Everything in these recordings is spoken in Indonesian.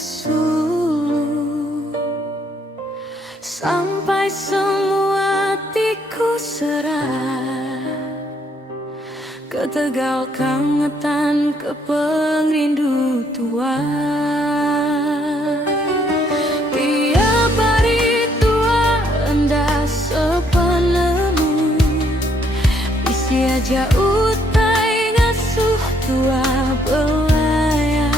pesulu, sampai semua hatiku serah ke Tegal kangetan, ke pengrindu tua. Tiap hari tua endah sepenemu, isi aja utai ngasuh tua belaya.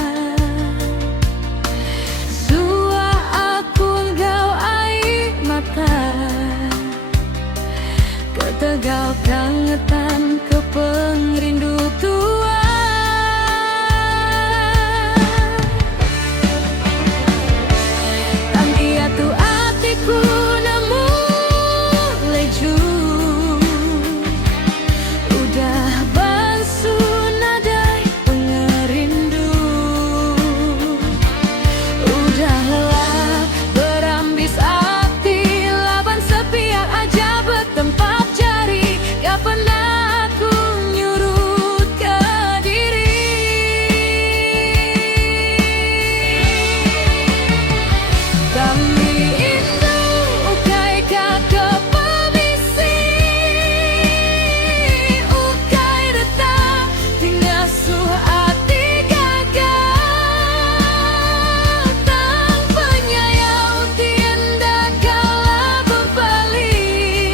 Sua aku engkau air mata, ke Tegal kangetan, ke pengrindu tua. Tantia tu hatiku nemu leju, udah bangsu nadai pengerindu, udah lelah berambis hati, laban sepiak aja bertempat jari. Kapan aku nyurut ke diri, kami itu ukai kakak pemisi, ukai retah tinggal suhati gagal. Tang penyayau tiada kala berbalik,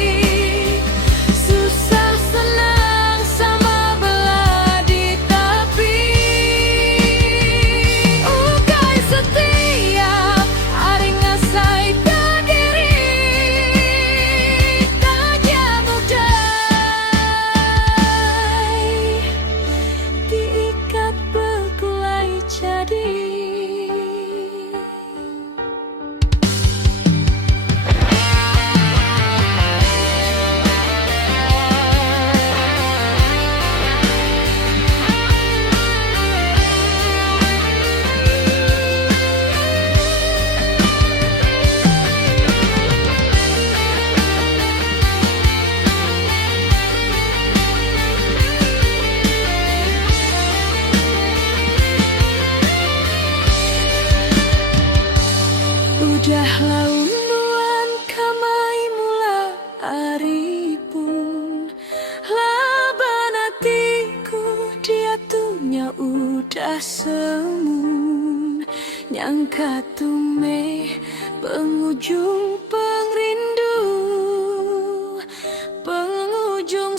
susah senang sama belah di tepi. Ukai setiap hari ngasai ke diri, tak mudai diikat bekulai jadi. Udah lauluan kamai mula hari pun, laban hatiku dia tunya udah semun. Nyangka tume penghujung pengrindu, penghujung